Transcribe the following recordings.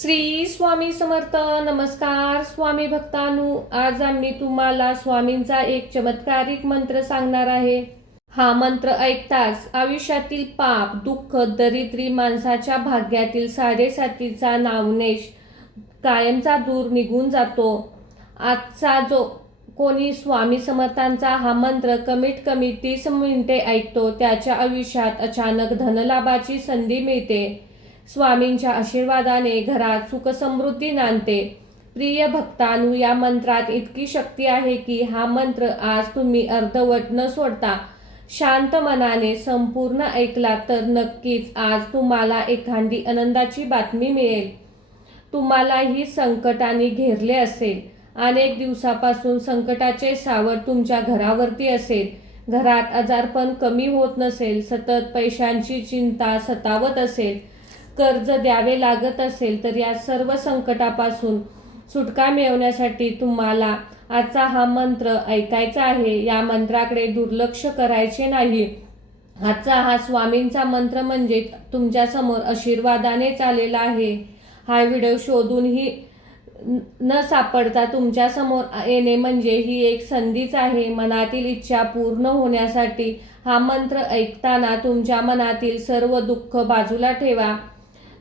श्री स्वामी समर्थ. नमस्कार स्वामी भक्तांनो, आज आम्ही तुम्हाला स्वामींचा एक चमत्कारिक मंत्र सांगणार आहे. हा मंत्र ऐकताच आयुष्यातील पाप, दुःख, दरिद्री, माणसाच्या भाग्यातील साडेसातीचा नावनेश कायमचा दूर निघून जातो. आजचा जो कोणी स्वामी समर्थांचा हा मंत्र कमीत कमी 30 मिनिटे ऐकतो त्याच्या आयुष्यात अचानक धनलाभाची संधी मिळते. स्वामींच्या आशीर्वादाने घरात सुखसमृद्धी नांदते. प्रिय भक्तांनो, या मंत्रात इतकी शक्ती आहे की हा मंत्र आज तुम्ही अर्धवट न सोडता शांत मनाने संपूर्ण ऐकला तर नक्कीच आज तुम्हाला एखादी आनंदाची बातमी मिळेल. तुम्हालाही संकटाने घेरले असेल, अनेक दिवसापासून संकटाचे सावट तुमच्या घरावरती असेल, घरात आजारपण कमी होत नसेल, सतत पैशांची चिंता सतावत असेल, कर्ज द्यावे लागत असेल, तर या सर्व संकटापासून सुटका मिळवण्यासाठी तुम्हाला आजचा हा मंत्र ऐकायचा आहे. या मंत्राकडे दुर्लक्ष करायचे नाही. आजचा हा स्वामींचा मंत्र म्हणजे तुमच्यासमोर आशीर्वादानेच आलेला आहे. हा व्हिडिओ शोधूनही न सापडता तुमच्यासमोर येणे म्हणजे ही एक संधीच आहे. मनातील इच्छा पूर्ण होण्यासाठी हा मंत्र ऐकताना तुमच्या मनातील सर्व दुःख बाजूला ठेवा.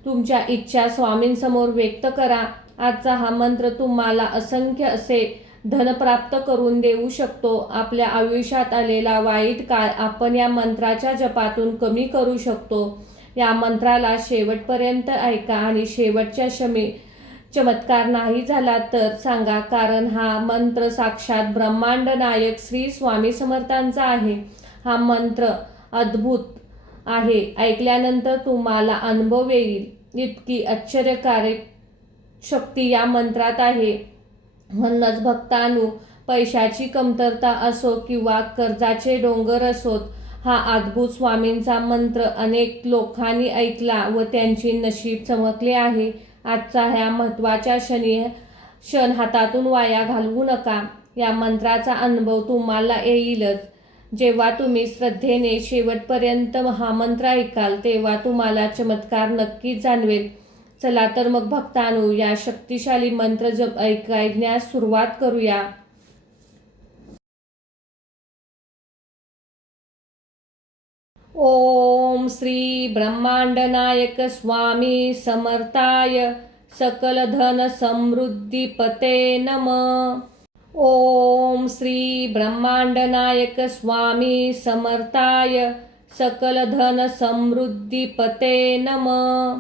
तुमच्या इच्छा स्वामींसमोर व्यक्त करा. आजचा हा मंत्र तुम्हाला असंख्य असे धन प्राप्त करून देऊ शकतो. आपल्या आयुष्यात आलेला वाईट काळ आपण या मंत्राच्या जपातून कमी करू शकतो. या मंत्राला शेवटपर्यंत ऐका आणि शेवटच्या चमत्कार नाही झाला तर सांगा, कारण हा मंत्र साक्षात ब्रह्मांड नायक श्री स्वामी समर्थांचा आहे. हा मंत्र अद्भुत आहे. ऐकल्यानंतर तुम्हाला अनुभव येईल. इतकी आश्चर्यकारक शक्ती या मंत्रात आहे. म्हणूनच भक्तांनो, पैशाची कमतरता असो किंवा कर्जाचे डोंगर असोत, हा अद्भुत स्वामींचा मंत्र अनेक लोकांनी ऐकला व त्यांची नशीब चमकले आहे. आजचा ह्या महत्त्वाच्या क्षण हातातून वाया घालवू नका. या मंत्राचा अनुभव तुम्हाला येईलच. जेव्हा तुम्ही श्रद्धेने शेवटपर्यंत हा मंत्र ऐकाल तेव्हा तुम्हाला चमत्कार नक्कीच जाणवेल. चला तर मग भक्तांनो, या शक्तिशाली मंत्र जप ऐकण्यास सुरुवात करूया. ओम श्री ब्रह्मांड नायक स्वामी समर्थाय सकल धन समृद्धी पते नमः. ओम श्री ब्रह्मांड नायक स्वामी समर्थाय सकल धन समृद्धी पते नमः.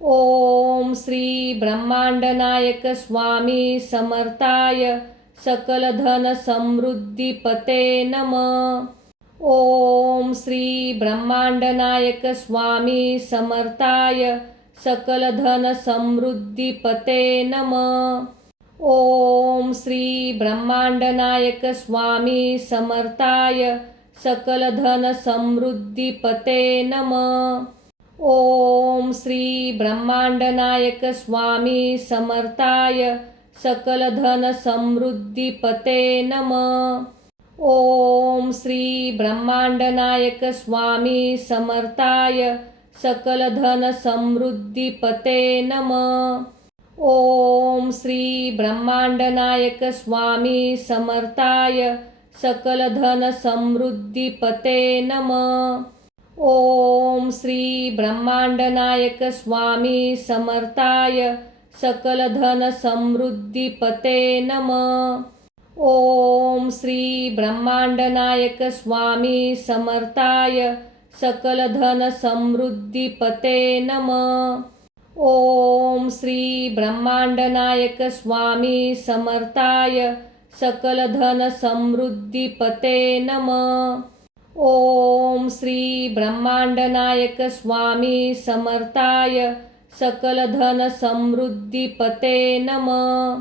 ओम श्री ब्रह्मांड नायक स्वामी समर्थाय सकल धन समृद्धी पते नमः. ओम श्री ब्रह्मांड नायक स्वामी समर्थाय सकल धन समृद्धी पते नमः. ओम श्री ब्रह्मांड नायक स्वामी समर्थाय सकल धन समृद्धी पते नमः. ओम श्री ब्रह्मांड नायक स्वामी समर्थाय सकल धन समृद्धी पते नमः. ओम श्री ब्रह्मांड नायक स्वामी समर्थाय सकल धन समृद्धी पते नमः. ओम श्री ब्रह्मांड नायक स्वामी समर्थाय सकल धन समृद्धी पते नमः. ओम श्री ब्रह्मांड नायक स्वामी समर्थाय सकल धन समृद्धी पते नमः. ओम श्री ब्रह्मांड नायक स्वामी समर्थाय सकल धन समृद्धी पते नमः. ओम श्री ब्रह्मांड नायक स्वामी समर्थाय सकल धन समृद्धी पते नमः. ओम श्री ब्रह्मांड नायक स्वामी समर्थाय सकल धन समृद्धी पते नमः.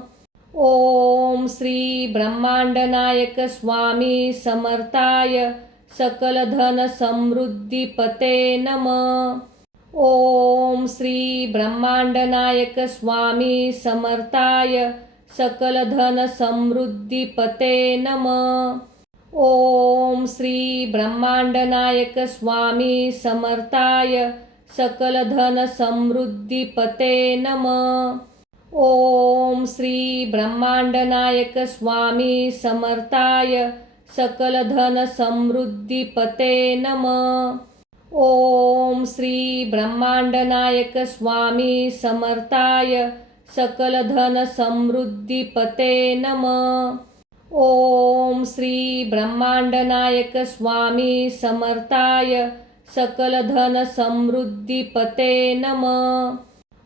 ओम श्री ब्रह्मांड नायक स्वामी समर्थाय सकल धन समृद्धी पते नमः. ओम श्री ब्रह्मांड नायक स्वामी समर्थाय सकल धन समृद्धी पते नमः. ओम श्री ब्रह्मांड नायक स्वामी समर्थाय सकलधन समृद्धीपते नमः। ओम श्री ब्रह्मांडनायक स्वामी समर्थाय सकलधन समृद्धीपते नमः। ओम श्री ब्रह्मांडनायक स्वामी समर्थाय सकलधन समृद्धीपते नमः। ओम श्री ब्रह्मांडनायक स्वामी समर्थाय सकलधन समृद्धीपते नमः।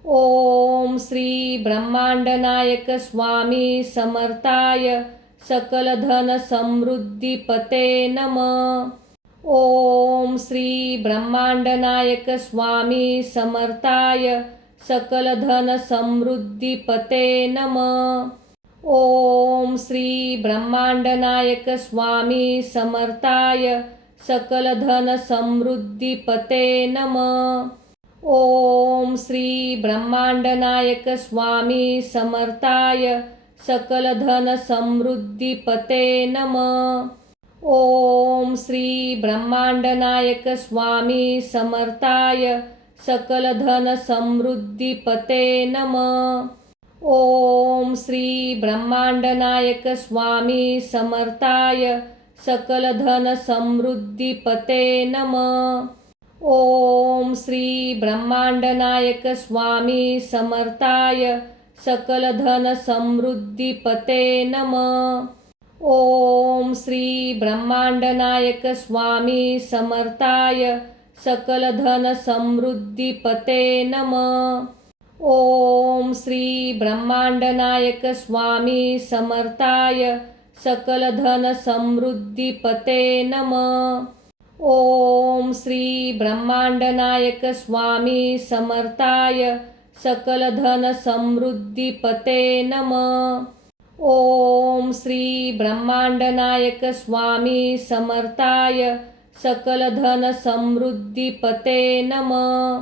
ओम श्री ब्रह्मांडनायक स्वामी समर्थाय सकलधन समृद्धीपते नमः। ओम श्री ब्रह्मांडनायक स्वामी समर्थाय सकलधन समृद्धीपते नमः। ओम श्री ब्रह्मांडनायक स्वामी समर्थाय सकलधन समृद्धीपते नमः। ओम श्री ब्रह्मांडनायक स्वामी समर्थाय सकलधन समृद्धीपते नमः। ओम श्री ब्रह्मांडनायक स्वामी समर्थाय सकलधन समृद्धीपते नमः। ओम श्री ब्रह्मांडनायक स्वामी समर्थाय सकलधन समृद्धीपते नमः। ओम श्री ब्रह्मांडनायक स्वामी समर्थाय सकलधन समृद्धीपते नमः। ओम श्री ब्रह्मांडनायक स्वामी समर्थाय सकलधन समृद्धीपते नमः। ओम श्री ब्रह्मांडनायक स्वामी समर्थाय सकलधन समृद्धीपते नमः। ओम श्री ब्रह्मांडनायक स्वामी समर्थाय सकलधन समृद्धीपते नमः। ओम श्री ब्रह्मांडनायक स्वामी समर्थाय सकलधन समृद्धीपते नमः।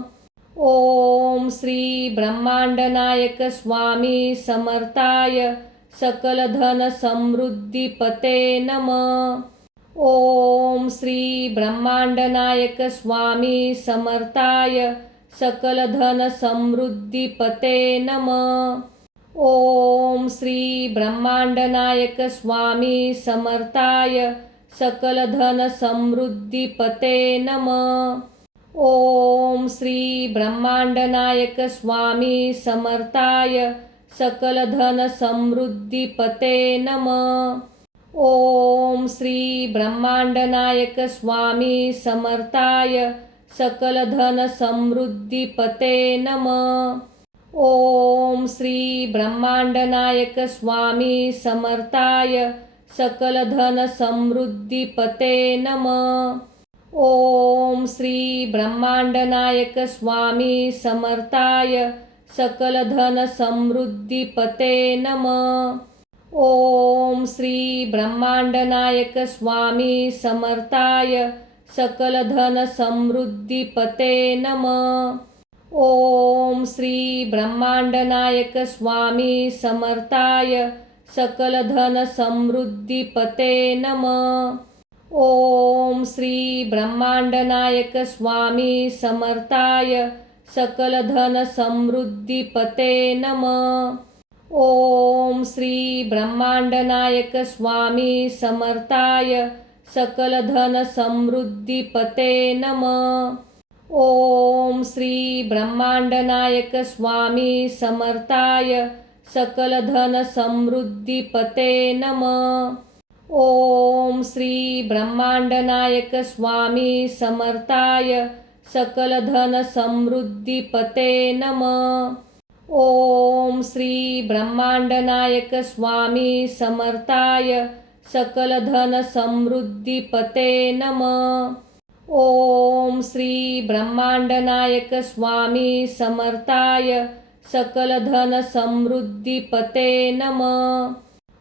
ओम श्री ब्रह्मांडनायक स्वामी समर्थाय सकलधन समृद्धीपते नमः। ओम श्री ब्रह्मांडनायक स्वामी समर्थाय सकलधन समृद्धीपते नमः। ओम श्री ब्रह्मांडनायक स्वामी समर्थाय सकलधन समृद्धीपते नमः। ओम श्री ब्रह्मांडनायक स्वामी समर्थाय सकलधन समृद्धीपते नमः। ओम श्री ब्रह्मांडनायक स्वामी समर्थाय सकलधन समृद्धीपते नमः। ओम श्री ब्रह्मांडनायक स्वामी समर्थाय सकलधन समृद्धीपते नमः। ओम श्री ब्रह्मांडनायक स्वामी समर्थाय सकलधन समृद्धीपते नमः। ओम श्री ब्रह्मांडनायक स्वामी समर्थाय सकलधन समृद्धीपते नमः। ओम श्री ब्रह्मांडनायक स्वामी समर्थाय सकलधन समृद्धीपते नमः। ओम श्री ब्रह्मांडनायक स्वामी समर्थाय सकलधन समृद्धीपते नमः। ओम श्री ब्रह्मांडनायक स्वामी समर्थाय सकलधन समृद्धीपते नमः। ओम श्री ब्रह्मांडनायक स्वामी समर्थाय सकलधन समृद्धीपते नमः। ओम श्री ब्रह्मांडनायक स्वामी समर्थाय सकलधन समृद्धीपते नमः। ओम श्री ब्रह्मांडनायक स्वामी समर्थाय सकलधन समृद्धीपते नमः। ओम श्री ब्रह्मांडनायक स्वामी समर्थाय सकलधन समृद्धीपते नमः।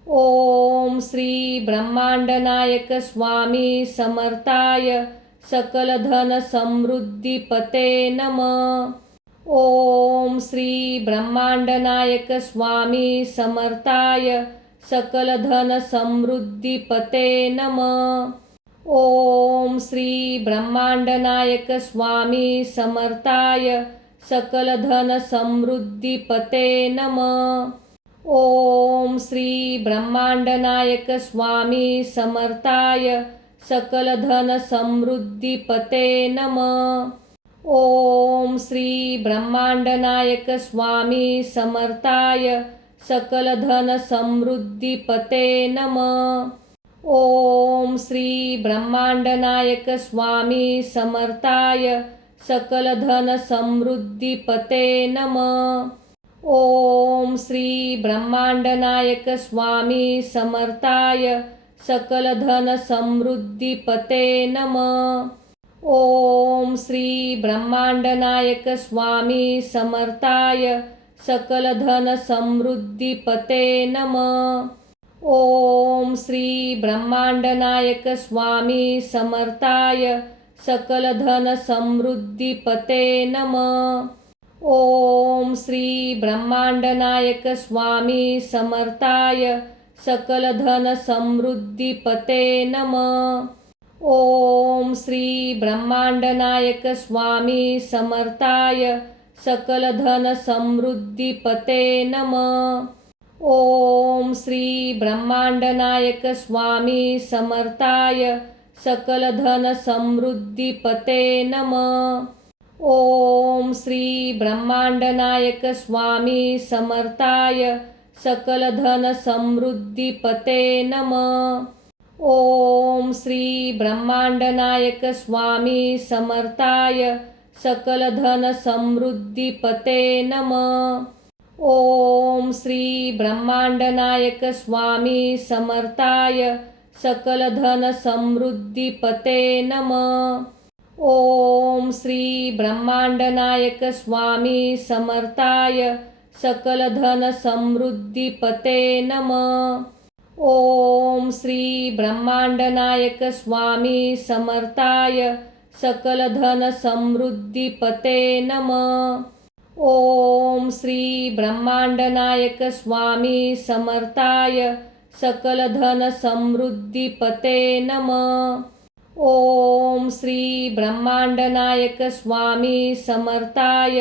ओम श्री ब्रह्मांडनायक स्वामी समर्थाय सकलधन समृद्धीपते नमः। ओम श्री ब्रह्मांडनायक स्वामी समर्थाय सकलधन समृद्धीपते नमः। ओम श्री ब्रह्मांडनायक स्वामी समर्थाय सकल धन समृद्धी पते नमः। ओम श्री ब्रह्मांडनायक स्वामी समर्थाय सकल धन समृद्धी पते नमः। ओम श्री ब्रह्मांडनायक स्वामी समर्थाय सकल धन समृद्धी पते नमः। ओम श्री ब्रह्मांडनायक स्वामी समर्थाय सकल धन समृद्धी पते नमः। ओम श्री ब्रह्मांडनायक स्वामी समर्थाय सकल धन समृद्धी पते नमः। ओम श्री ब्रह्मांडनायक स्वामी समर्थाय सकल धन समृद्धी पते नमः। ओम श्री ब्रह्मांडनायक स्वामी समर्थाय सकल धन समृद्धी पते नमः। ओम श्री ब्रह्मांडनायक स्वामी समर्थाय सकल धन समृद्धी पते नमः। ओम श्री ब्रह्मांडनायक स्वामी समर्थाय सकल धन समृद्धी पते नमः। ओम श्री ब्रह्मांडनायक स्वामी समर्थाय सकल धन समृद्धी पते नमः। ओम श्री ब्रह्मांडनायक स्वामी समर्थाय सकल धन समृद्धी पते नमः। ओम श्री ब्रह्मांडनायक स्वामी समर्थाय सकल धन समृद्धी पते नमः। ओम श्री ब्रह्मांडनायक स्वामी समर्थाय सकल धन समृद्धी पते नमः। ओम श्री ब्रह्मांडनायक स्वामी समर्थाय सकल धन समृद्धी पते नमः। ओम श्री ब्रह्मांडनायक स्वामी समर्थाय सकल धन समृद्धी पते नमः। ओम श्री ब्रह्मांडनायक स्वामी समर्थाय सकल धन समृद्धी पते नमः। ओम श्री ब्रह्मांडनायक स्वामी समर्थाय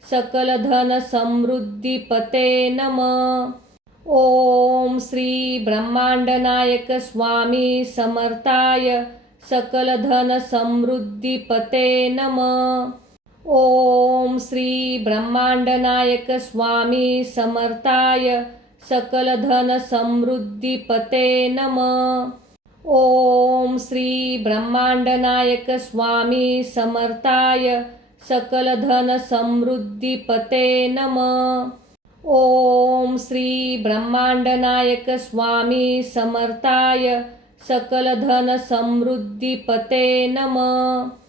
सकल धन समृद्धी पते नमः। ओम श्री ब्रह्मांडनायक स्वामी समर्थाय सकल धन समृद्धी पते नमः। ओम श्री ब्रह्मांडनायक स्वामी समर्थाय सकल धन समृद्धी पते नमः। ओम श्री ब्रह्मांडनायक स्वामी समर्थाय सकल धन समृद्धी पते नमः। ओम श्री ब्रह्मांडनायक स्वामी समर्थाय सकल धन समृद्धी पते नमः।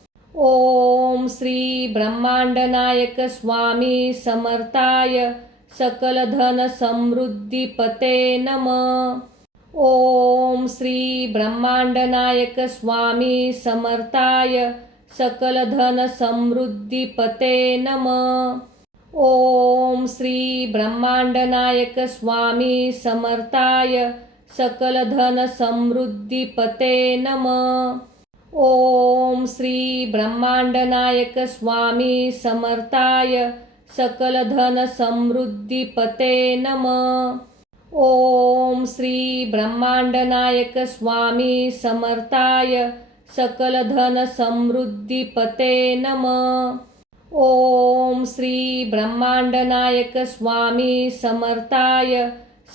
ओम श्री ब्रह्मांडनायक स्वामी समर्थाय सकल धन समृद्धी पते नमः। ओम श्री ब्रह्मांडनायक स्वामी समर्थाय सकल धन समृद्धी पते नमः। ओम श्री ब्रह्मांडनायक स्वामी समर्थाय सकल धन समृद्धी पते नमः। ओम श्री ब्रह्मांडनायक स्वामी समर्थाय सकल धन समृद्धी पते नमः। ओम श्री ब्रह्मांडनायक स्वामी समर्थाय सकल धन समृद्धी पते नमः। ओम श्री ब्रह्मांडनायक स्वामी समर्थाय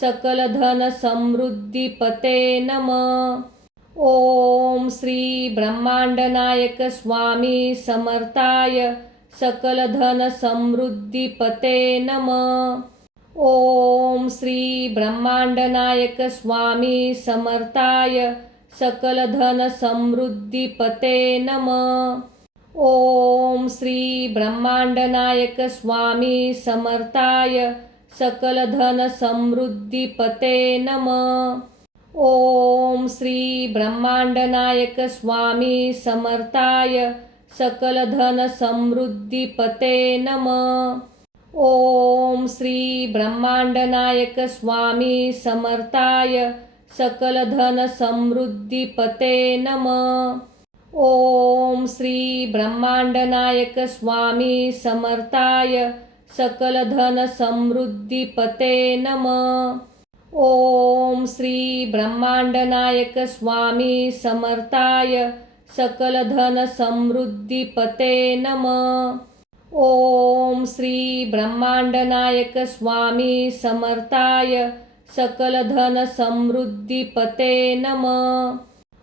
सकल धन समृद्धी पते नमः। ओम श्री ब्रह्मांडनायक स्वामी समर्थाय सकल धन समृद्धी पते नमः। ओम श्री ब्रह्मांडनायक स्वामी समर्थाय सकल धन समृद्धी पते नमः। ओम श्री ब्रह्मांडनायक स्वामी समर्थाय सकल धन समृद्धी पते नमः। ओम श्री ब्रह्मांडनायक स्वामी समर्थाय सकल धन समृद्धी पते नमः। ओम श्री ब्रह्मांडनायक स्वामी समर्थाय सकल धन समृद्धीपते नमः. ओम श्री ब्रह्मांड नायक स्वामी समर्थाय सकल धन समृद्धीपते नमः. ओम श्री ब्रह्मांड नायक स्वामी समर्थाय सकल धन समृद्धीपते नमः. ओम श्री ब्रह्मांड नायक स्वामी समर्थाय सकल धन समृद्धीपते नमः.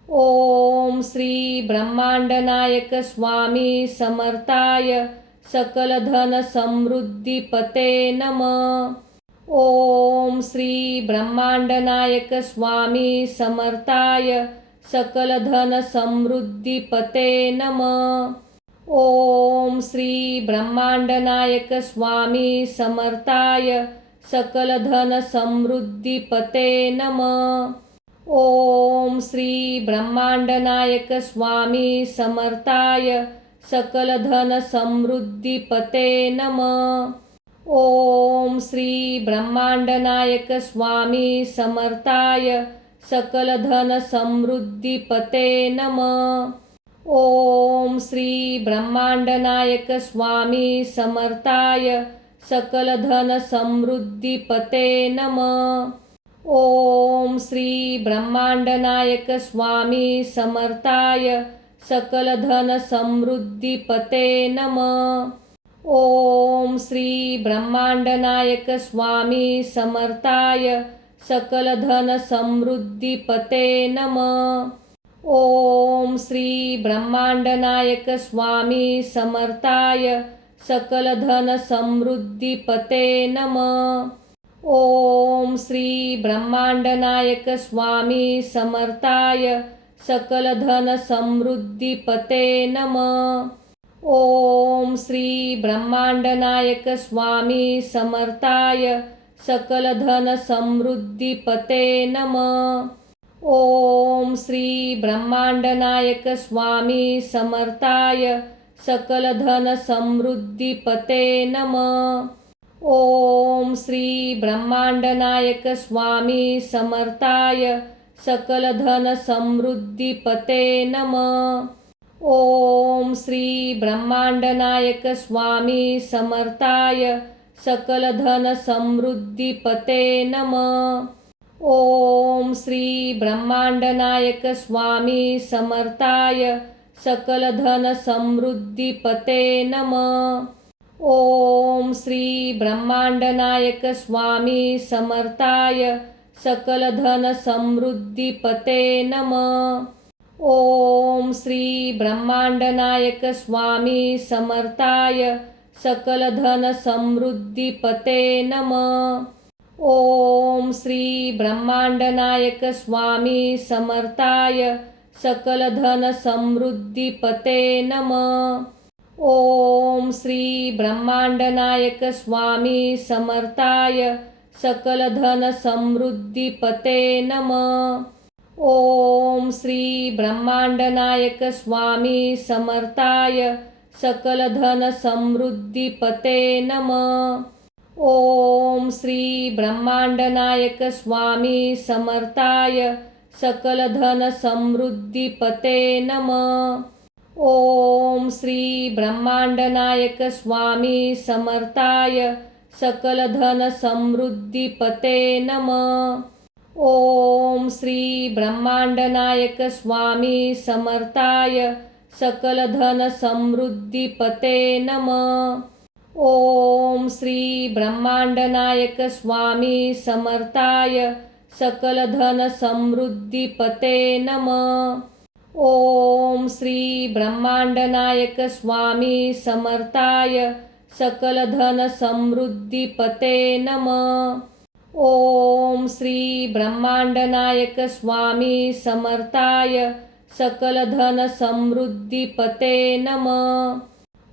ओम श्री ब्रह्मांड नायक स्वामी समर्थाय सकल धन समृद्धीपते नमः. ओम श्री ब्रह्मांड नायक स्वामी समर्थाय सकल धन समृद्धीपते नमः. ओम श्री ब्रह्मांड नायक स्वामी समर्थाय सकल धन समृद्धीपते नमः. ओम श्री ब्रह्मांड नायक स्वामी समर्थाय सकल धन समृद्धीपते नमः. ओम श्री ब्रह्मांड नायक स्वामी समर्थाय सकल धन समृद्धीपते नमः. ओम श्री ब्रह्मांड नायक स्वामी समर्थाय सकल धन समृद्धीपते नमः. ओम श्री ब्रह्मांड नायक स्वामी समर्थाय सकल धन समृद्धीपते नमः. ओम श्री ब्रह्मांड नायक स्वामी समर्थाय सकल धन समृद्धीपते नमः. ओम श्री ब्रह्मांड नायक स्वामी समर्थाय सकल धन समृद्धीपते नमः. ओम श्री ब्रह्मांड नायक स्वामी समर्थाय सकल धन समृद्धीपते नमः. ओम श्री ब्रह्मांड नायक स्वामी समर्थाय सकल धन समृद्धीपते नमः. ओम श्री ब्रह्मांड नायक स्वामी समर्थाय सकल धन समृद्धीपते नमः. ओम श्री ब्रह्मांड नायक स्वामी समर्थाय सकल धन समृद्धीपते नमः. ओम श्री ब्रह्मांड नायक स्वामी समर्थाय सकल धन समृद्धीपते नमः. ओम श्री ब्रह्मांड नायक स्वामी समर्थाय सकल धन समृद्धीपते नमः. ओम श्री ब्रह्मांड नायक स्वामी समर्थाय सकल धन समृद्धीपते नमः. ओम श्री ब्रह्मांड नायक स्वामी समर्थाय सकल धन समृद्धीपते नमः. ओम श्री ब्रह्मांड नायक स्वामी समर्थाय सकल धन समृद्धीपते नमः. ओम श्री ब्रह्मांड नायक स्वामी समर्थाय सकल धन समृद्धीपते नमः. ओम श्री ब्रह्मांड नायक स्वामी समर्थाय सकल धन समृद्धीपते नमः. ओम श्री ब्रह्मांड नायक स्वामी समर्थाय सकल धन समृद्धीपते नमः. ओम श्री ब्रह्मांड नायक स्वामी समर्थाय सकल धन समृद्धीपते नमः. ओम श्री ब्रह्मांड नायक स्वामी समर्थाय सकल धन समृद्धीपते नमः. ओम श्री ब्रह्मांड नायक स्वामी समर्थाय सकल धन समृद्धीपते नमः. ओम श्री ब्रह्मांड नायक स्वामी समर्थाय सकल धन समृद्धीपते नमः. ओम श्री ब्रह्मांड नायक स्वामी समर्थाय सकल धन समृद्धीपते नमः.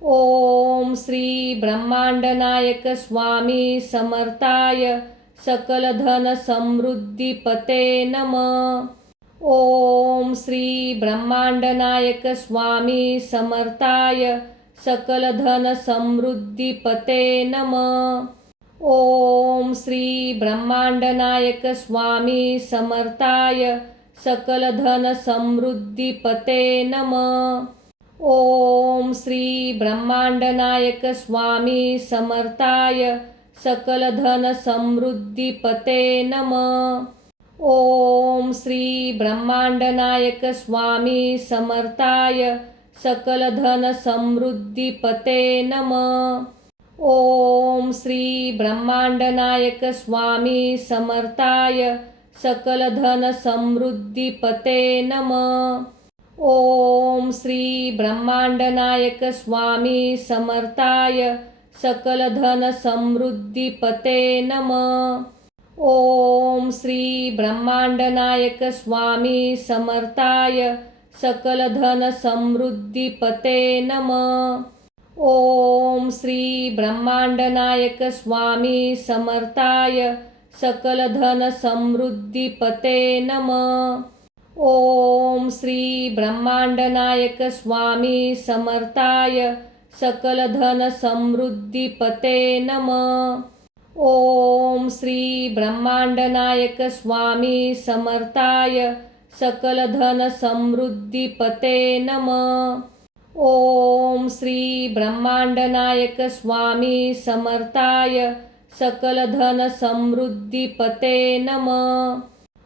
ओम श्री ब्रह्मांड नायक स्वामी समर्थाय सकल धन समृद्धीपते नमः. ओम श्री ब्रह्मांड नायक स्वामी समर्थाय सकल धन समृद्धीपते नमः. ओम श्री ब्रह्मांडनायक स्वामी समर्थाय सकल धन समृद्धी पते नमः। ओम श्री ब्रह्मांडनायक स्वामी समर्थाय सकल धन समृद्धी पते नमः। ओम श्री ब्रह्मांडनायक स्वामी समर्थाय सकल धन समृद्धी पते नमः। ओम श्री ब्रह्मांडनायक स्वामी समर्थाय सकल धन समृद्धी पते नमः। ओम श्री ब्रह्मांडनायक स्वामी समर्थाय सकल धन समृद्धी पते नमः। ओम श्री ब्रह्मांडनायक स्वामी समर्थाय सकल धन समृद्धी पते नमः। ओम श्री ब्रह्मांडनायक स्वामी समर्थाय सकल धन समृद्धी पते नमः। ओम श्री ब्रह्मांडनायक स्वामी समर्थाय सकल धन समृद्धी पते नमः। ओम श्री ब्रह्मांडनायक स्वामी समर्थाय सकल धन समृद्धी पते नमः। ओम श्री ब्रह्मांडनायक स्वामी समर्थाय सकल धन समृद्धी पते नमः।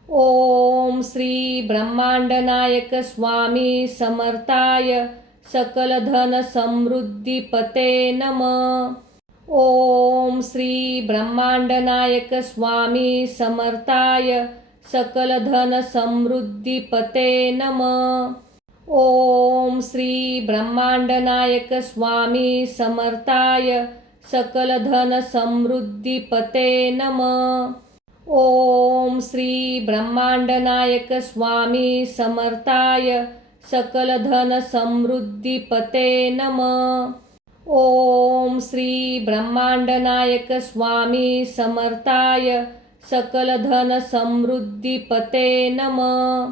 ओम श्री ब्रह्मांडनायक स्वामी समर्थाय सकल धन समृद्धी पते नमः। ओम श्री ब्रह्मांडनायक स्वामी समर्थाय सकल धन समृद्धी पते नमः। ओम श्री ब्रह्मांडनायक स्वामी समर्थाय सकल धन समृद्धी पते नमः। ओम श्री ब्रह्मांडनायक स्वामी समर्थाय सकल धन समृद्धी पते नमः। ओम श्री ब्रह्मांडनायक स्वामी समर्थाय सकल धन समृद्धी पते नमः।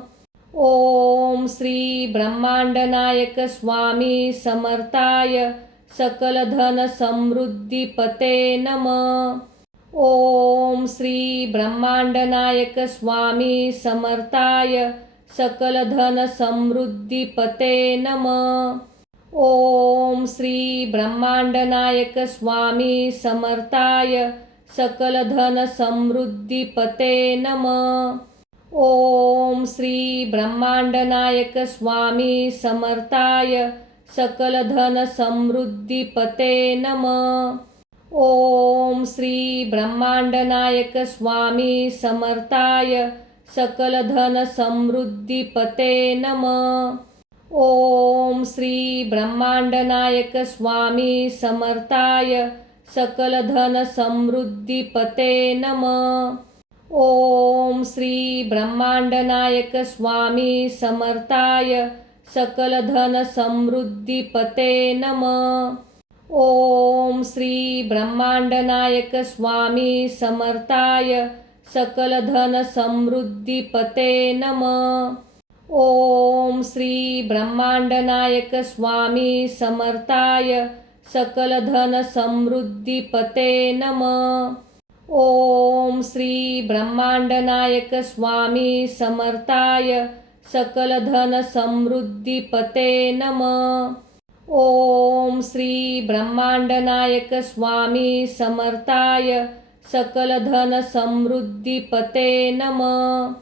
ओम श्री ब्रह्मांडनायक स्वामी समर्थाय सकल धन समृद्धी पते नमः। ओम श्री ब्रह्मांडनायक स्वामी समर्थाय सकल धन समृद्धी पते नमः। ओम श्री ब्रह्मांडनायक स्वामी समर्थाय सकल धन समृद्धी पते नमः। ओम श्री ब्रह्मांडनायक स्वामी समर्थाय सकल धन समृद्धी पते नमः। ओम श्री ब्रह्मांडनायक स्वामी समर्थाय सकल धन समृद्धी पते नमः। ओम श्री ब्रह्मांडनायक स्वामी समर्थाय सकल धन समृद्धी पते नमः। ओम श्री ब्रह्मांडनायक स्वामी समर्थाय सकल धन समृद्धी पते नमः। ओम श्री ब्रह्मांडनायक स्वामी समर्थाय सकल धन समृद्धी पते नमः। ओम श्री ब्रह्मांडनायक स्वामी समर्थाय सकल धन समृद्धी पते नमः। ओम श्री ब्रह्मांडनायक स्वामी समर्थाय सकल धन समृद्धी पते नमः। ओम श्री ब्रह्मांडनायक स्वामी समर्थाय सकल धन समृद्धी पते नमः।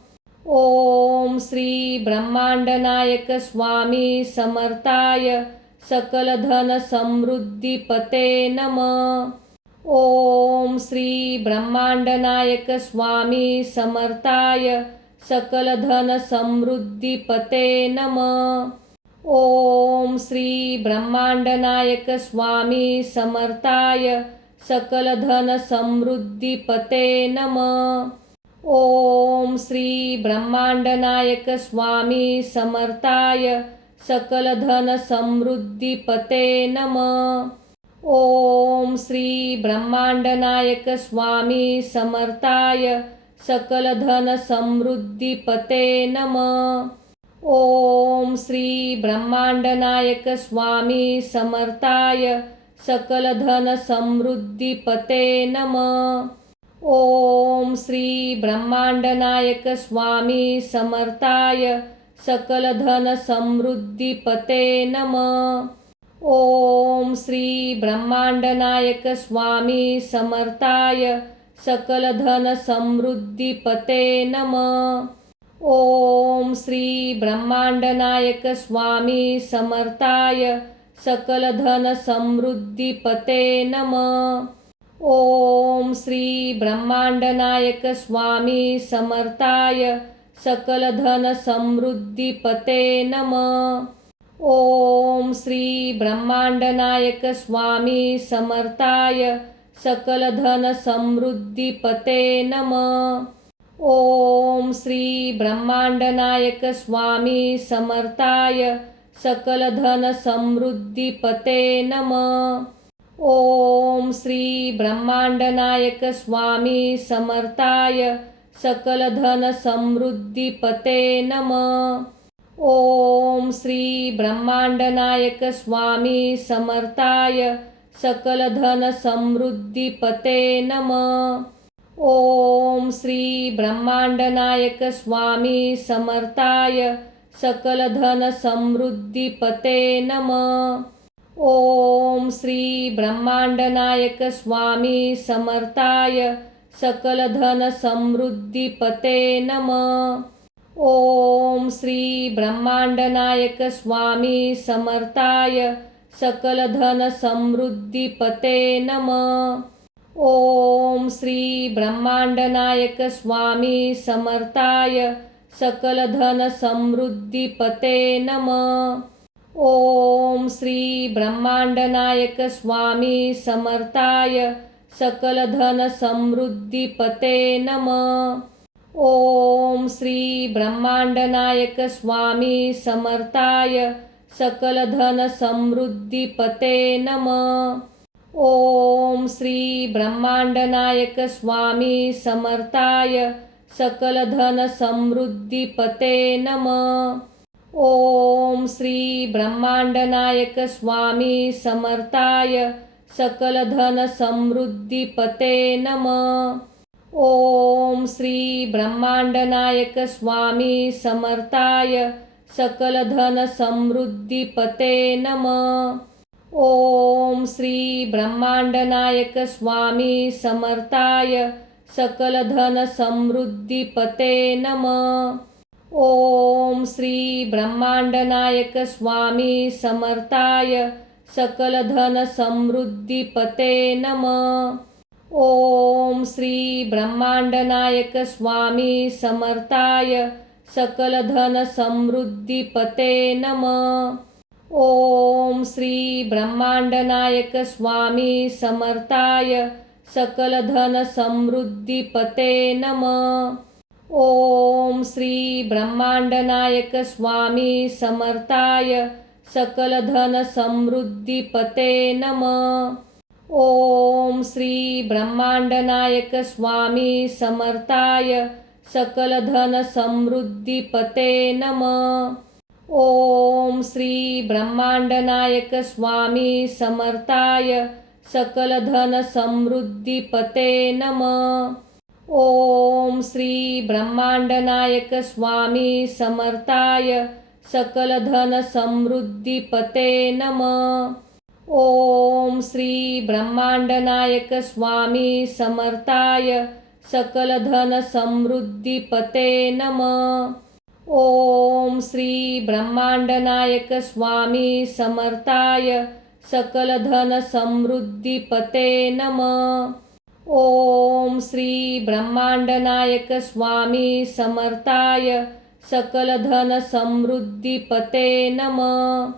ओम श्री ब्रह्मांडनायक स्वामी समर्थाय सकल धन समृद्धी पते नमः। ओम श्री ब्रह्मांडनायक स्वामी समर्थाय सकल धन समृद्धी पते नमः। ओम श्री ब्रह्मांडनायक स्वामी समर्थाय सकल धन समृद्धी पते नमः। ओम श्री ब्रह्मांडनायक स्वामी समर्थाय सकल धन समृद्धी पते नमः। ओम श्री ब्रह्मांडनायक स्वामी समर्थाय सकल धन समृद्धी पते नमः। ओम श्री ब्रह्मांडनायक स्वामी समर्थाय सकलधनसमृद्धिपते नमः। ओम श्री ब्रह्मांडनायक स्वामी समर्थाय सकलधनसमृद्धिपते नमः। ओम श्री ब्रह्मांडनायक स्वामी समर्थाय सकलधनसमृद्धिपते नमः। ओम श्री ब्रह्मांडनायक स्वामी समर्थाय सकलधनसमृद्धिपते नमः। ओम श्री ब्रह्मांडनायक स्वामी समर्थाय सकलधनसमृद्धिपते नमः। ओम श्री ब्रह्मांडनायक स्वामी समर्थाय सकलधनसमृद्धिपते नमः। ओम श्री ब्रह्मांडनायक स्वामी समर्थाय सकलधनसमृद्धिपते नमः। ओम श्री ब्रह्मांडनायक स्वामी समर्थाय सकलधनसमृद्धिपते नमः। ओम श्री ब्रह्मांडनायक स्वामी समर्थाय सकलधनसमृद्धिपते नमः। ओम श्री ब्रह्मांडनायक स्वामी समर्थाय सकलधनसमृद्धिपते नमः। ओम श्री ब्रह्मांडनायक स्वामी समर्थाय सकलधनसमृद्धिपते नमः। ओम श्री ब्रह्मांडनायक स्वामी समर्थाय सकलधनसमृद्धिपते नमः। ओम श्री ब्रह्मांडनायक स्वामी समर्थाय सकलधनसमृद्धिपते नमः। ओम श्री ब्रह्मांडनायक स्वामी समर्थाय सकलधनसमृद्धिपते नमः। ओम श्री ब्रह्मांडनायक स्वामी समर्थाय सकलधनसमृद्धिपते नमः। ओम श्री ब्रह्मांडनायक स्वामी समर्थाय सकलधनसमृद्धिपते नमः। ओम श्री ब्रह्मांडनायक स्वामी समर्थाय सकलधनसमृद्धिपते नमः। ओम श्री ब्रह्मांडनायक स्वामी समर्थाय सकलधनसमृद्धिपते नमः। ओम श्री ब्रह्मांडनायक स्वामी समर्थाय सकलधनसमृद्धिपते नमः। ओम श्री ब्रह्मांडनायक स्वामी समर्थाय सकलधनसमृद्धिपते नमः। ओम श्री ब्रह्मांडनायक स्वामी समर्थाय सकलधनसमृद्धिपते नमः। ओम श्री ब्रह्मांडनायक स्वामी समर्थाय सकलधनसमृद्धिपते नमः। ओम श्री ब्रह्मांडनायक स्वामी समर्थाय सकलधनसमृद्धिपते नमः। ओम श्री ब्रह्मांडनायक स्वामी समर्थाय सकलधनसमृद्धिपते नमः। ओम श्री ब्रह्मांडनायक स्वामी समर्थाय सकलधनसमृद्धिपते नमः। ओम श्री ब्रह्मांडनायक स्वामी समर्थाय सकलधनसमृद्धिपते नमः। ओम श्री ब्रह्मांडनायक स्वामी समर्थाय सकलधनसमृद्धिपते नमः। ओम श्री ब्रह्मांडनायक स्वामी समर्थाय सकलधनसमृद्धिपते नमः। ओम श्री ब्रह्मांडनायक स्वामी समर्थाय सकलधनसमृद्धिपते नमः।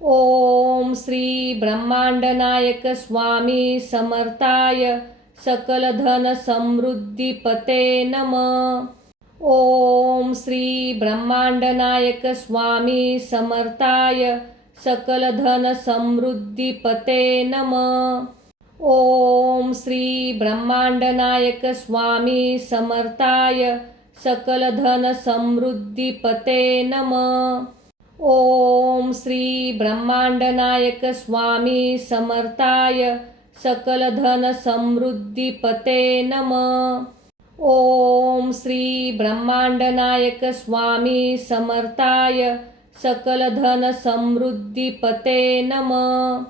ओम श्री ब्रह्मांडनायक स्वामी समर्थाय सकलधनसमृद्धिपते नमः। ओम श्री ब्रह्मांडनायक स्वामी समर्थाय सकलधनसमृद्धिपते नमः। ओम श्री ब्रह्मांडनायक स्वामी समर्थाय सकलधनसमृद्धिपते नमः। ओम श्री ब्रह्मांडनायक स्वामी समर्थाय सकल धन समृद्धी पते नमः। ओम श्री ब्रह्मांडनायक स्वामी समर्थाय सकल धन समृद्धी पते नमः।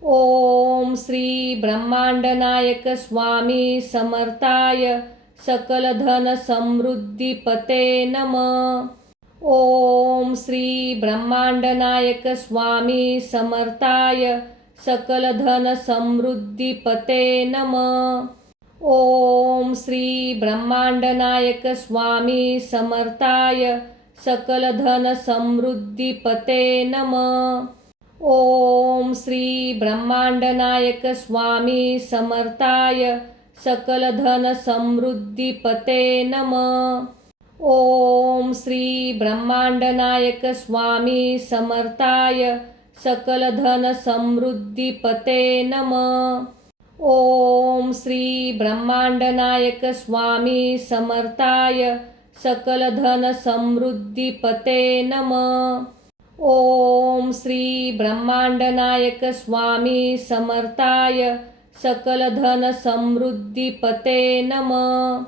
ओम श्री ब्रह्मांडनायक स्वामी समर्थाय सकल धन समृद्धी पते नमः। ओम श्री ब्रह्मांडनायक स्वामी समर्थाय सकल धन समृद्धी पते नमः। ओम श्री ब्रह्मांडनायक स्वामी समर्थाय सकल धन समृद्धी पते नमः। ओम श्री ब्रह्मांडनायक स्वामी समर्थाय सकल धन समृद्धी पते नमः। ओम श्री ब्रह्मांडनायक स्वामी समर्थाय सकल धन समृद्धी पते नमः। ओम श्री ब्रह्मांडनायक स्वामी समर्थाय सकल धन समृद्धी पते नमः। ओम श्री ब्रह्मांडनायक स्वामी समर्थाय सकल धन समृद्धी पते नमः।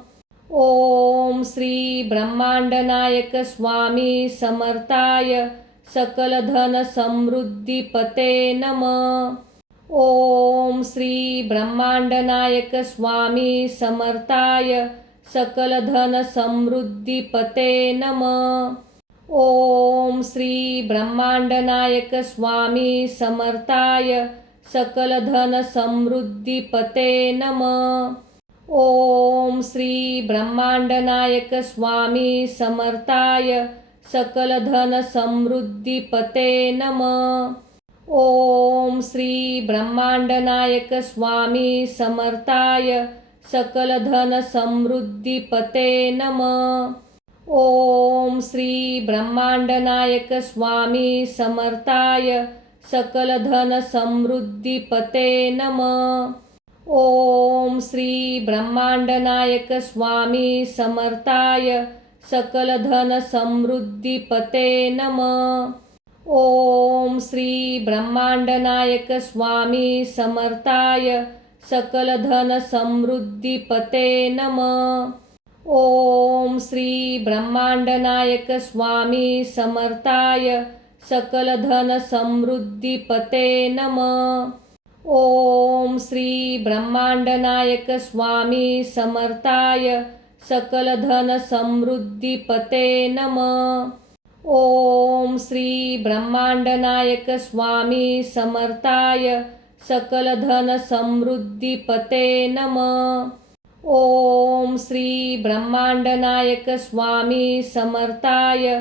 ओम श्री ब्रह्मांडनायक स्वामी समर्थाय सकल धन समृद्धी पते नमः। ओम श्री ब्रह्मांडनायक स्वामी समर्थाय सकल धन समृद्धी पते नमः। ओम श्री ब्रह्मांडनायक स्वामी समर्थाय सकल धन समृद्धी पते नमः। ओम श्री ब्रह्मांडनायक स्वामी समर्थाय सकल धन समृद्धी पते नमः। ओम श्री ब्रह्मांडनायक स्वामी समर्थाय सकल धन समृद्धी पते नमः। ओम श्री ब्रह्मांडनायक स्वामी समर्थाय सकल धन समृद्धी पते नमः। ओम श्री ब्रह्मांडनायक स्वामी समर्थाय सकल धन समृद्धी पते नमः। ओम श्री ब्रह्मांडनायक स्वामी समर्थाय सकल धन समृद्धी पते नमः। ओम श्री ब्रह्मांडनायक स्वामी समर्थाय सकल धन समृद्धी पते नमः। ओम श्री ब्रह्मांडनायक स्वामी समर्थाय सकल धन समृद्धी पते नमः। ओम श्री ब्रह्मांडनायक स्वामी समर्थाय सकल धन समृद्धी पते नमः। ओम श्री ब्रह्मांडनायक स्वामी समर्थाय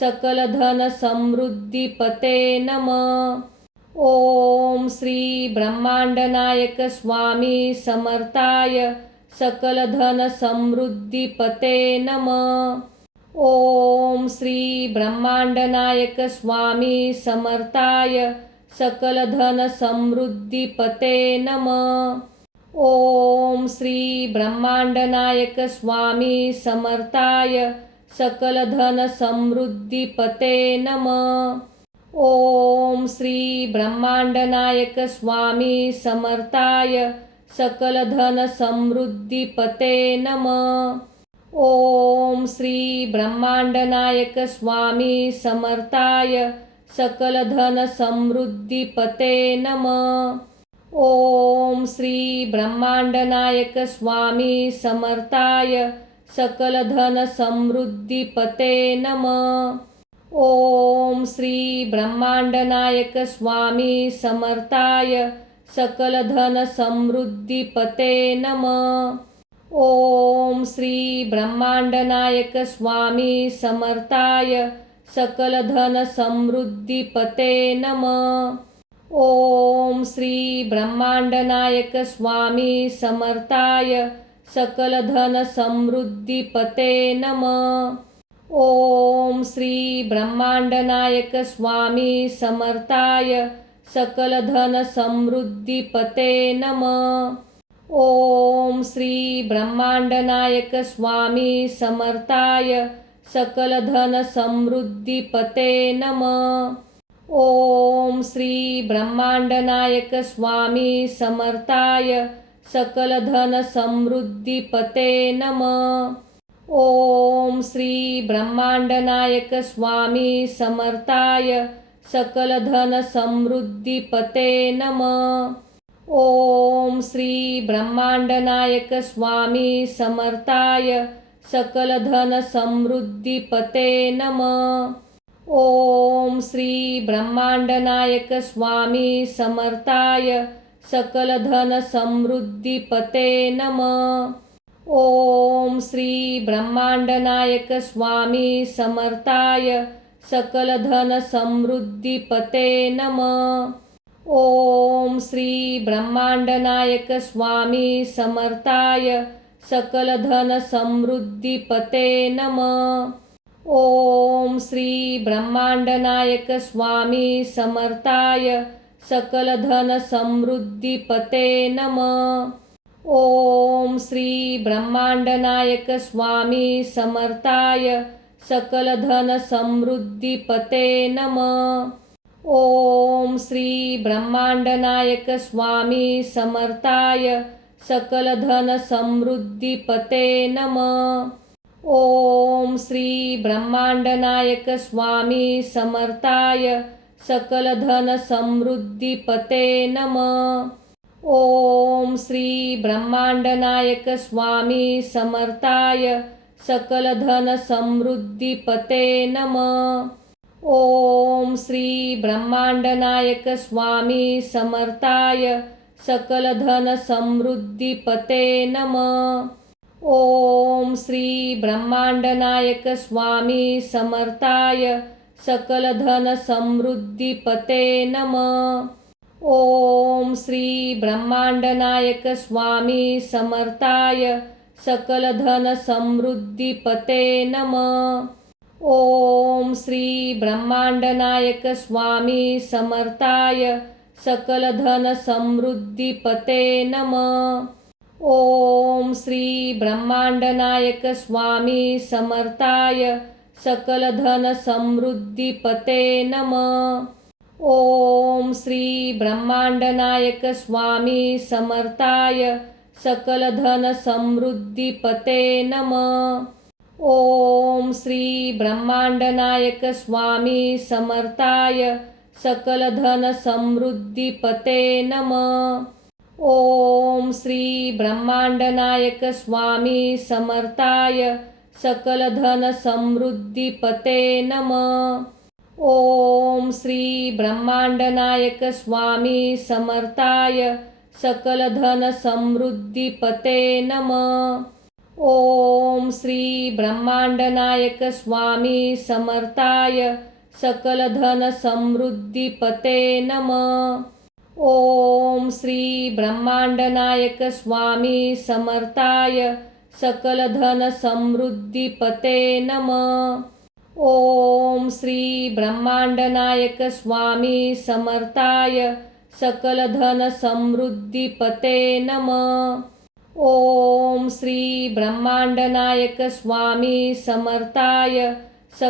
सकल धन समृद्धी पते नमः। ओम श्री ब्रह्मांडनायक स्वामी समर्थाय सकल धन समृद्धी पते नमः। ओम श्री ब्रह्मांडनायक स्वामी समर्थाय सकल धन समृद्धी पते नमः। ओम श्री ब्रह्मांडनायक स्वामी समर्थाय सकल धन समृद्धी पते नमः। ओम श्री ब्रह्मांडनायक स्वामी समर्थाय सकल धन समृद्धी पते नमः। ओम श्री ब्रह्मांडनायक स्वामी समर्थाय सकल धन समृद्धी पते नमः। ओम श्री ब्रह्मांडनायक स्वामी समर्थाय सकल धन समृद्धी पते नमः। ओम श्री ब्रह्मांडनायक स्वामी समर्थाय सकल धन समृद्धी पते नमः। ओम श्री ब्रह्मांडनायक स्वामी समर्थाय सकल धन समृद्धी पते नमः। ओम श्री ब्रह्मांडनायक स्वामी समर्थाय सकल धन समृद्धी पते नमः। ओम श्री ब्रह्मांडनायक स्वामी समर्थाय सकल धन समृद्धी पते नमः। ओम श्री ब्रह्मांडनायक स्वामी समर्थाय सकल धन समृद्धीपते नमः. ओम श्री ब्रह्मांड नायक स्वामी समर्थाय सकल धन समृद्धीपते नमः. ओम श्री ब्रह्मांड नायक स्वामी समर्थाय सकल धन समृद्धीपते नमः. ओम श्री ब्रह्मांड नायक स्वामी समर्थाय सकल धन समृद्धीपते नमः. ओम श्री ब्रह्मांड नायक स्वामी समर्थाय सकल धन समृद्धीपते नमः. ओम श्री ब्रह्मांड नायक स्वामी समर्थाय सकल धन समृद्धीपते नमः. ओम श्री ब्रह्मांड नायक स्वामी समर्थाय सकल धन समृद्धीपते नमः. ओम श्री ब्रह्मांड नायक स्वामी समर्थाय सकल धन समृद्धीपते नमः. ओम श्री ब्रह्मांड नायक स्वामी समर्थाय सकल धन समृद्धीपते नमः. ओम श्री ब्रह्मांड नायक स्वामी समर्थाय सकल धन समृद्धीपते नमः. ओम श्री ब्रह्मांड नायक स्वामी समर्थाय सकल धन समृद्धीपते नमः. ओम श्री ब्रह्मांड नायक स्वामी समर्थाय सकल धन समृद्धीपते नमः. ओम श्री ब्रह्मांड नायक स्वामी समर्थाय सकल धन समृद्धीपते नमः. ओम श्री ब्रह्मांड नायक स्वामी समर्थाय सकल धन समृद्धीपते नमः. ओम श्री ब्रह्मांड नायक स्वामी समर्थाय सकल धन समृद्धीपते नमः. ओम श्री ब्रह्मांड नायक स्वामी समर्थाय सकल धन समृद्धीपते नमः. ओम श्री ब्रह्मांड नायक स्वामी समर्थाय सकल धन समृद्धीपते नमः. ओम श्री ब्रह्मांड नायक स्वामी समर्थाय सकल धन समृद्धीपते नमः. ओम श्री ब्रह्मांड नायक स्वामी समर्थाय सकल धन समृद्धीपते नमः. ओम श्री ब्रह्मांड नायक स्वामी समर्थाय सकल धन समृद्धीपते नमः. ओम श्री ब्रह्मांड नायक स्वामी समर्थाय सकल धन समृद्धीपते नमः. ओम श्री ब्रह्मांड नायक स्वामी समर्थाय सकल धन समृद्धीपते नमः. ओम श्री ब्रह्मांड नायक स्वामी समर्थाय सकल धन समृद्धीपते नमः. ओम श्री ब्रह्मांड नायक स्वामी समर्थाय सकल धन समृद्धीपते नमः. ओम श्री ब्रह्मांड नायक स्वामी समर्थाय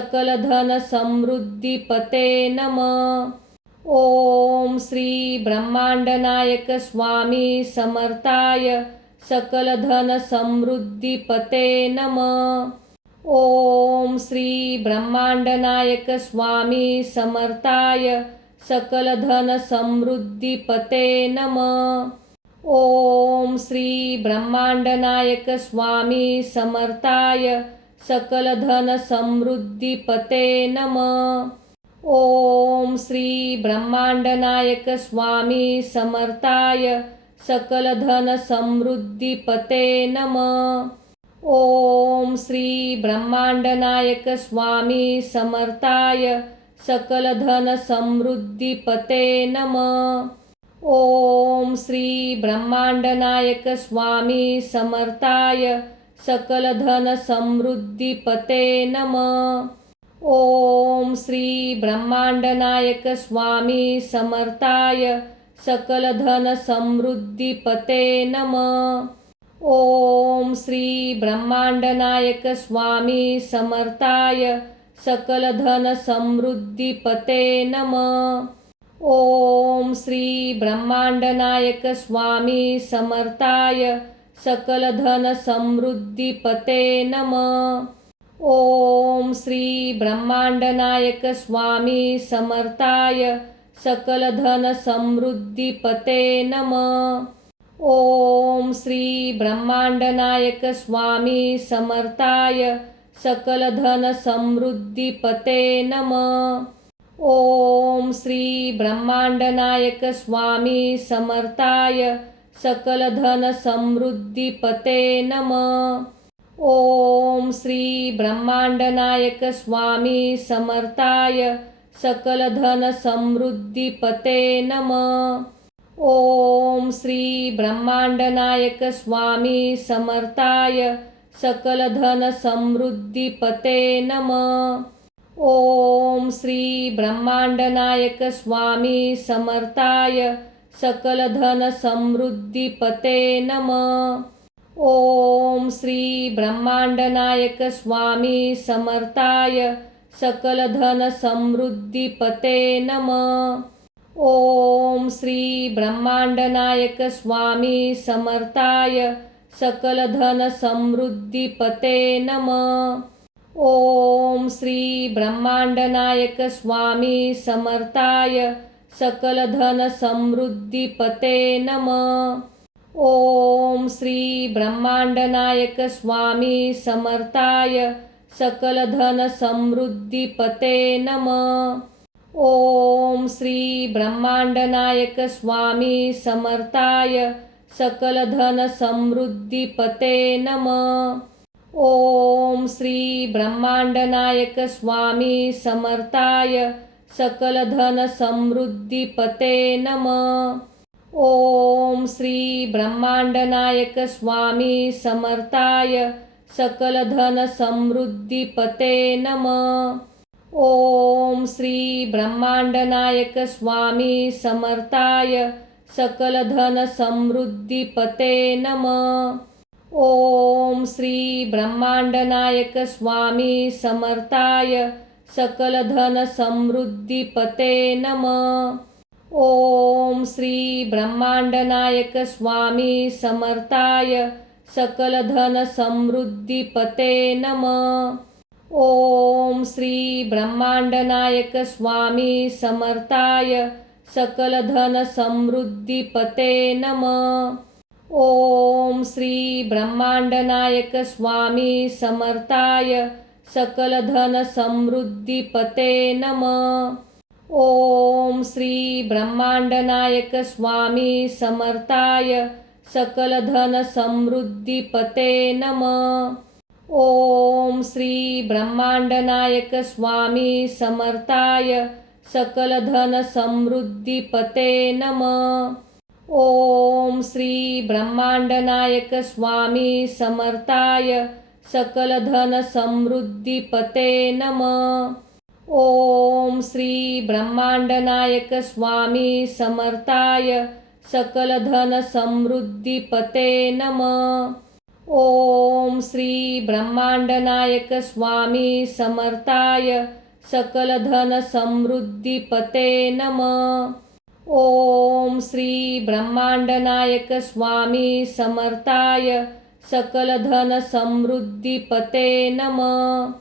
सकल धन समृद्धीपते नमः. ओम श्री ब्रह्मांड नायक स्वामी समर्थाय सकल धन समृद्धीपते नमः. ओम श्री ब्रह्मांड नायक स्वामी समर्थाय सकल धन समृद्धीपते नमः. ओम श्री ब्रह्मांड नायक स्वामी समर्थाय सकल धन समृद्धीपते नमः. ओम श्री ब्रह्मांड नायक स्वामी समर्थाय सकल धन समृद्धीपते नमः. ओम श्री ब्रह्मांड नायक स्वामी समर्थाय सकल धन समृद्धीपते नमः. ओम श्री ब्रह्मांड नायक स्वामी समर्थाय सकल धन समृद्धीपते नमः. ओम श्री ब्रह्मांड नायक स्वामी समर्थाय सकल धन समृद्धीपते नमः. ओम श्री ब्रह्मांडनायक स्वामी समर्थाय सकल धन समृद्धी पते नमः। ओम श्री ब्रह्मांडनायक स्वामी समर्थाय सकल धन समृद्धी पते नमः। ओम श्री ब्रह्मांडनायक स्वामी समर्थाय सकल धन समृद्धी पते नमः। ओम श्री ब्रह्मांडनायक स्वामी समर्थाय सकल धन समृद्धी पते नमः। ओम श्री ब्रह्मांडनायक स्वामी समर्थाय सकल धन समृद्धी पते नमः। ओम श्री ब्रह्मांडनायक स्वामी समर्थाय सकल धन समृद्धी पते नमः। ओम श्री ब्रह्मांडनायक स्वामी समर्थाय सकल धन समृद्धी पते नमः। ओम श्री ब्रह्मांडनायक स्वामी समर्थाय सकल धन समृद्धी पते नमः। ओम श्री ब्रह्मांडनायक स्वामी समर्थाय सकल धन समृद्धी पते नमः। ओम श्री ब्रह्मांडनायक स्वामी समर्थाय सकल धन समृद्धी पते नमः। ओम श्री ब्रह्मांडनायक स्वामी समर्थाय सकल धन समृद्धी पते नमः। ओम श्री ब्रह्मांडनायक स्वामी समर्थाय सकल धन समृद्धी पते नमः। ओम श्री ब्रह्मांडनायक स्वामी समर्थाय सकल धन समृद्धी पते नमः। ओम श्री ब्रह्मांडनायक स्वामी समर्थाय सकल धन समृद्धी पते नमः। ओम श्री ब्रह्मांडनायक स्वामी समर्थाय सकल धन समृद्धी पते नमः। ओम श्री ब्रह्मांडनायक स्वामी समर्थाय सकल धन समृद्धी पते नमः। ओम श्री ब्रह्मांडनायक स्वामी समर्थाय सकल धन समृद्धी पते नमः। ओम श्री ब्रह्मांडनायक स्वामी समर्थाय सकल धन समृद्धी पते नमः। ओम श्री ब्रह्मांडनायक स्वामी समर्थाय सकल धन समृद्धी पते नमः। ओम श्री ब्रह्मांडनायक स्वामी समर्थाय सकल धन समृद्धी पते नमः। ओम श्री ब्रह्मांडनायक स्वामी समर्थाय सकल धन समृद्धी पते नमः। ओम श्री ब्रह्मांडनायक स्वामी समर्थाय सकल धन समृद्धी पते नमः। ओम श्री ब्रह्मांडनायक स्वामी समर्थाय सकल धन समृद्धी पते नमः। ओम श्री ब्रह्मांडनायक स्वामी समर्थाय सकल धन समृद्धी पते नमः। ओम श्री ब्रह्मांडनायक स्वामी समर्थाय सकल धन समृद्धी पते नमः। ओम श्री ब्रह्मांडनायक स्वामी समर्थाय सकल धन समृद्धी पते नमः।